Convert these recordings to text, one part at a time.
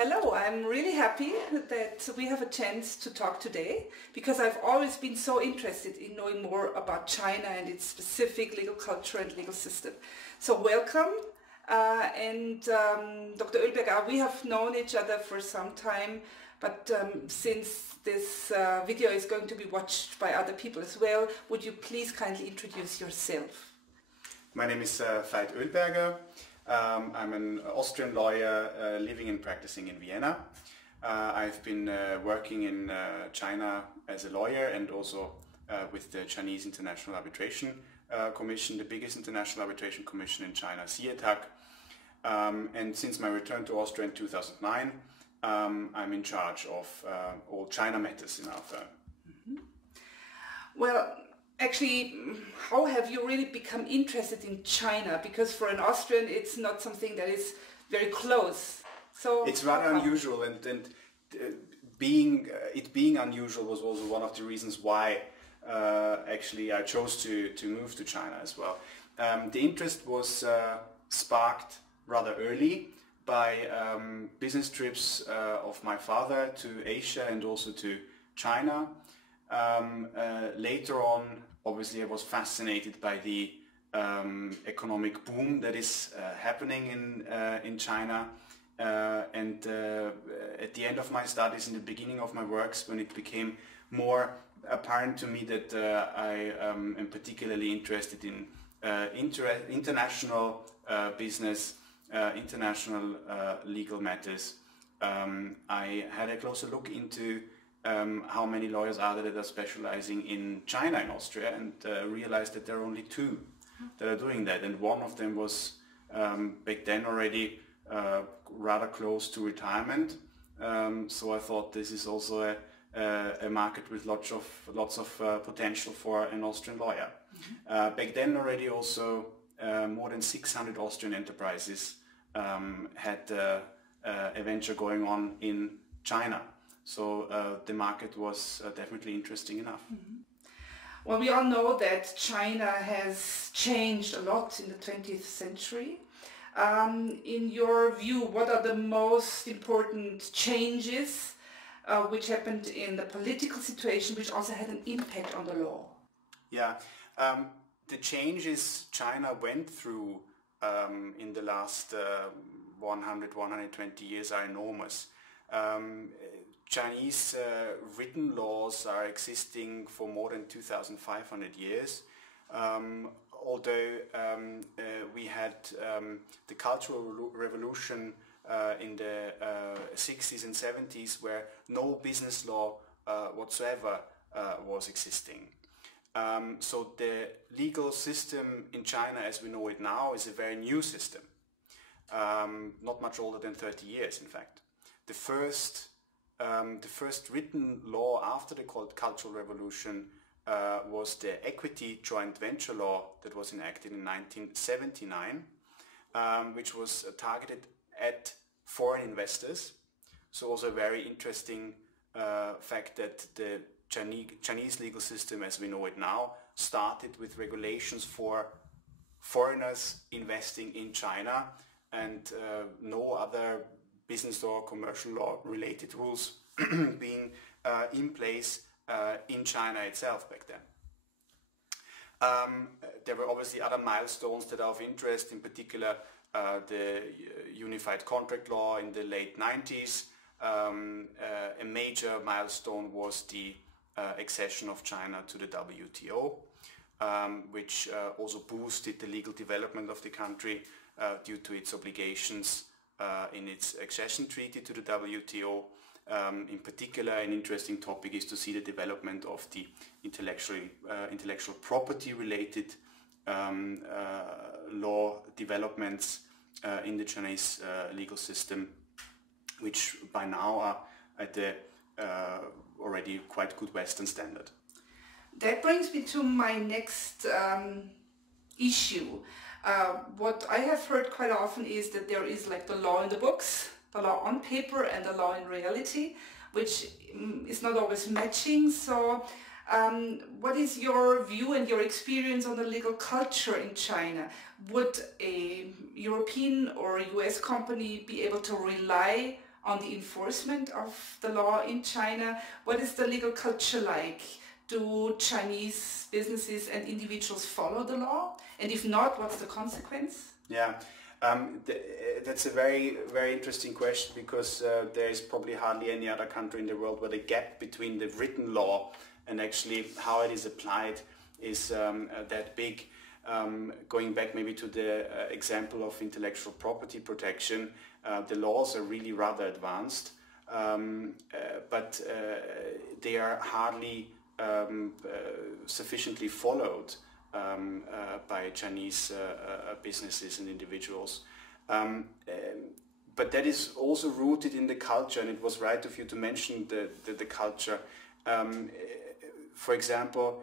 Hello, I'm really happy that we have a chance to talk today because I've always been so interested in knowing more about China and its specific legal culture and legal system. So welcome, Dr. Öhlberger, we have known each other for some time, but since this video is going to be watched by other people as well, would you please kindly introduce yourself? My name is Veit Öhlberger. I'm an Austrian lawyer living and practicing in Vienna. I've been working in China as a lawyer and also with the Chinese International Arbitration Commission, the biggest international arbitration commission in China, CIETAC. And since my return to Austria in 2009, I'm in charge of all China matters in our firm. Mm-hmm. Well, actually, how have you really become interested in China? Because for an Austrian, it's not something that is very close. So it's rather unusual, and being unusual was also one of the reasons why actually I chose to move to China as well. The interest was sparked rather early by business trips of my father to Asia and also to China. Later on, obviously, I was fascinated by the economic boom that is happening in China. At the end of my studies, in the beginning of my works, when it became more apparent to me that I am particularly interested in international business, international legal matters, I had a closer look into how many lawyers are there that are specializing in China in Austria, and realized that there are only two that are doing that, and one of them was back then already rather close to retirement. So I thought this is also a market with lots of potential for an Austrian lawyer. Mm-hmm. Back then already also more than 600 Austrian enterprises had a venture going on in China. So the market was definitely interesting enough. Mm-hmm. Well, we all know that China has changed a lot in the 20th century. In your view, what are the most important changes which happened in the political situation, which also had an impact on the law? Yeah, the changes China went through in the last 100-120 years are enormous. Chinese written laws are existing for more than 2,500 years. Although we had the Cultural Revolution in the 60s and 70s, where no business law whatsoever was existing. So the legal system in China as we know it now is a very new system, not much older than 30 years in fact. The first written law after the Cultural Revolution was the Equity Joint Venture Law that was enacted in 1979, which was targeted at foreign investors. So also a very interesting fact that the Chinese legal system as we know it now started with regulations for foreigners investing in China, and no other business law, commercial law related rules being in place in China itself back then. There were obviously other milestones that are of interest, in particular the Unified Contract Law in the late 90s. A major milestone was the accession of China to the WTO, which also boosted the legal development of the country due to its obligations in its accession treaty to the WTO. In particular, an interesting topic is to see the development of the intellectual property related law developments in the Chinese legal system, which by now are at the already quite good Western standard. That brings me to my next issue. What I have heard quite often is that there is like the law in the books, the law on paper, and the law in reality, which is not always matching. So what is your view and your experience on the legal culture in China? Would a European or a US company be able to rely on the enforcement of the law in China. What is the legal culture like? Do Chinese businesses and individuals follow the law? And if not, what's the consequence? Yeah, that's a very, very interesting question, because there is probably hardly any other country in the world where the gap between the written law and actually how it is applied is that big. Going back maybe to the example of intellectual property protection, the laws are really rather advanced, but they are hardly sufficiently followed by Chinese businesses and individuals. But that is also rooted in the culture, and it was right of you to mention the culture. For example,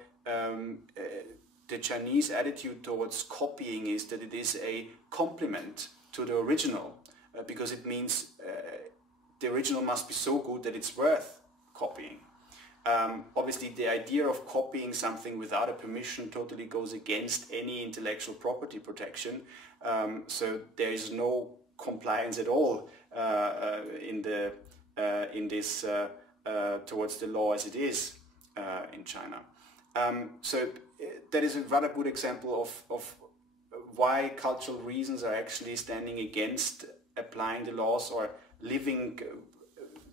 the Chinese attitude towards copying is that it is a complement to the original, because it means the original must be so good that it's worth copying. Obviously, the idea of copying something without a permission totally goes against any intellectual property protection. So there is no compliance at all in this towards the law as it is in China. So that is a rather good example of why cultural reasons are actually standing against applying the laws or living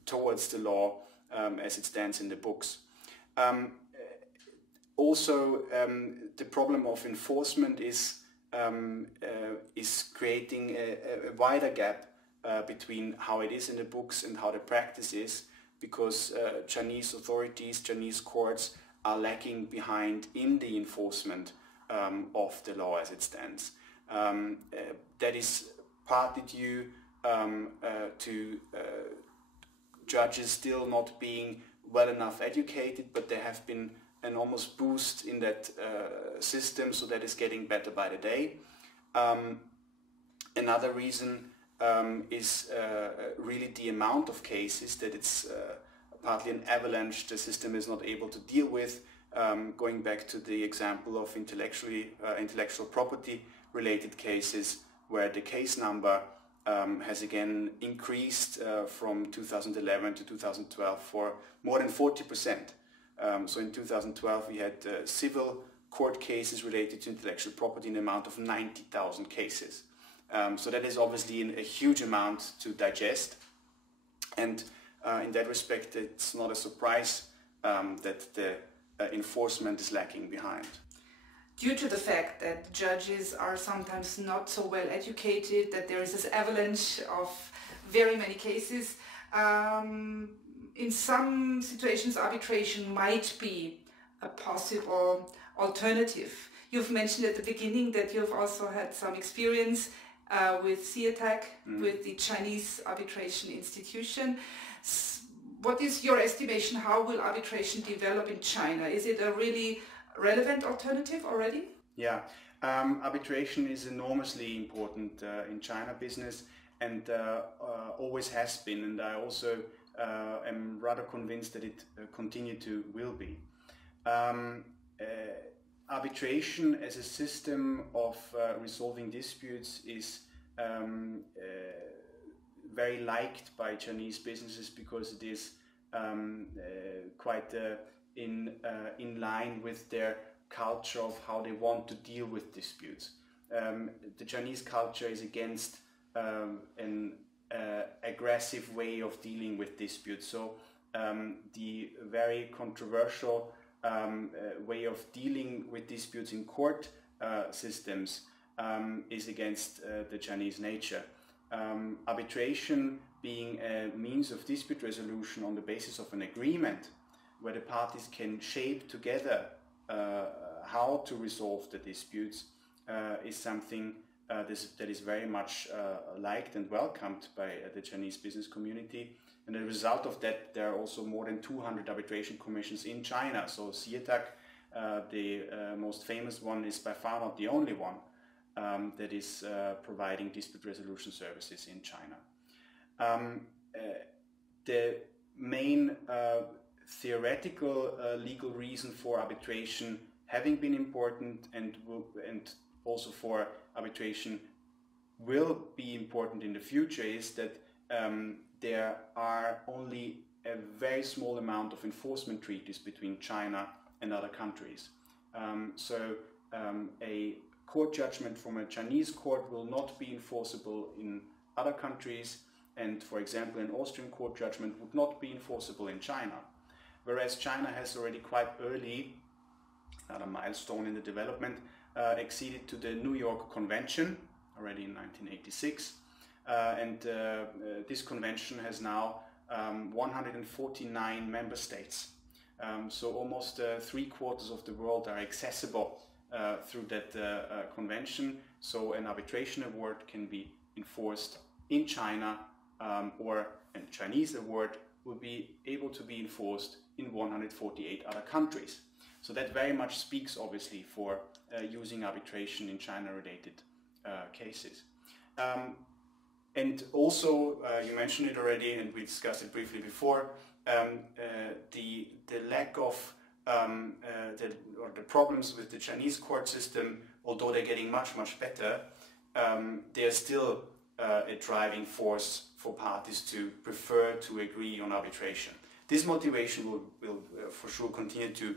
towards the law as it stands in the books. Also, the problem of enforcement is creating a wider gap between how it is in the books and how the practice is, because Chinese authorities, Chinese courts are lacking behind in the enforcement of the law as it stands. That is partly due to judges still not being well enough educated, but there have been an almost boost in that system, so that is getting better by the day. Another reason is really the amount of cases, that it's partly an avalanche the system is not able to deal with. Going back to the example of intellectual property related cases, where the case number has again increased from 2011 to 2012 for more than 40%. So in 2012 we had civil court cases related to intellectual property in the amount of 90,000 cases. So that is obviously a huge amount to digest, and in that respect it's not a surprise that the enforcement is lacking behind. Due to the fact that judges are sometimes not so well educated, that there is this avalanche of very many cases, in some situations arbitration might be a possible alternative. You've mentioned at the beginning that you've also had some experience with CATAC, with the Chinese arbitration institution. What is your estimation? How will arbitration develop in China? Is it a really relevant alternative already? Yeah, arbitration is enormously important in China business, and always has been, and I also am rather convinced that it will be. Arbitration as a system of resolving disputes is very liked by Chinese businesses, because it is quite in line with their culture of how they want to deal with disputes. The Chinese culture is against an aggressive way of dealing with disputes. So the very controversial way of dealing with disputes in court systems is against the Chinese nature. Arbitration being a means of dispute resolution on the basis of an agreement, where the parties can shape together how to resolve the disputes, is something that is very much liked and welcomed by the Chinese business community. And as a result of that, there are also more than 200 arbitration commissions in China. So CATAC, the most famous one, is by far not the only one that is providing dispute resolution services in China. The main theoretical legal reason for arbitration having been important, and also for arbitration will be important in the future, is that there are only a very small amount of enforcement treaties between China and other countries. A court judgment from a Chinese court will not be enforceable in other countries, and for example an Austrian court judgment would not be enforceable in China. Whereas China has already quite early, another milestone in the development, acceded to the New York Convention already in 1986, this convention has now 149 member states. So almost 3/4 of the world are accessible through that convention. So an arbitration award can be enforced in China, or a Chinese award will be able to be enforced in 148 other countries. So that very much speaks obviously for using arbitration in China-related cases. And also, you mentioned it already, and we discussed it briefly before, the lack of the problems with the Chinese court system, although they're getting much better, they're still a driving force for parties to prefer to agree on arbitration. This motivation will for sure continue to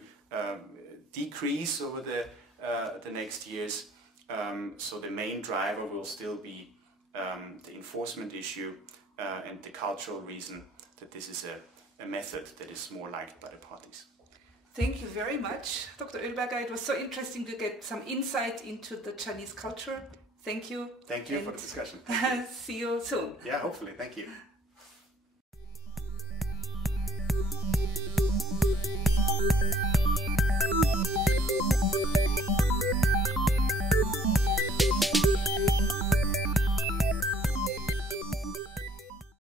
decrease over the next years. So the main driver will still be the enforcement issue and the cultural reason that this is a method that is more liked by the parties. Thank you very much, Dr. Öhlberger. It was so interesting to get some insight into the Chinese culture. Thank you. Thank you for the discussion. See you soon. Yeah, hopefully. Thank you.